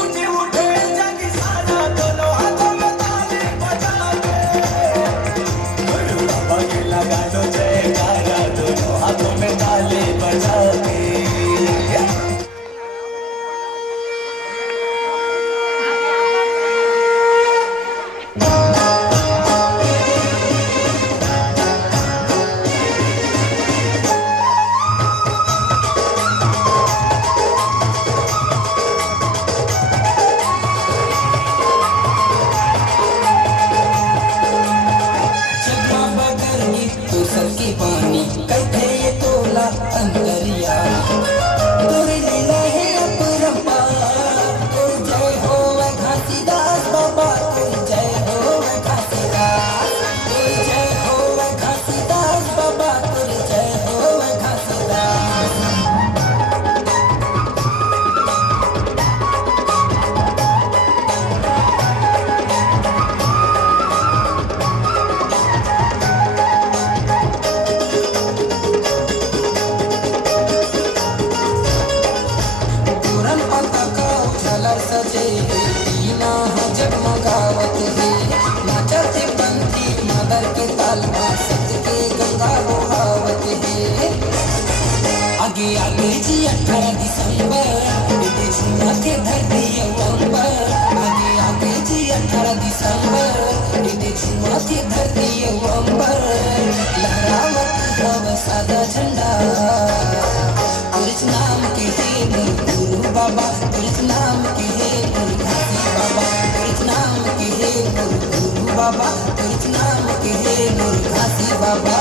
ऊंची उठे जग सारा दोनों हाथों में ताली बजा के गुरु बाबा के लगा दो जयकारा दोनों हाथों में ताली बजा के सबकी पानी कैथे ये तोला अंतरिया तोरे लीला है अपरंपार तोर जय हो घासीदास बाबा तोर जय हो घासीदास तोर जय हो घासीदास बाबा तोर जय हो घासीदास सजे दीना जगमगावत है नाचते पंथी मदर के ताल में सत के गंगा बहावत है आगे आगे जी 18 दिसंबर विधि झुमा के धरती अवंबर आगे आगे जी 18 दिसंबर विधि झुमा के धरती अवंबर लहरावत हव सादा झंडा तुझ नाम के है गुरु बाबा तुझ नाम के है घासी बाबा तुझ नाम के है गुरु बाबा तुझ नाम के है घासी बाबा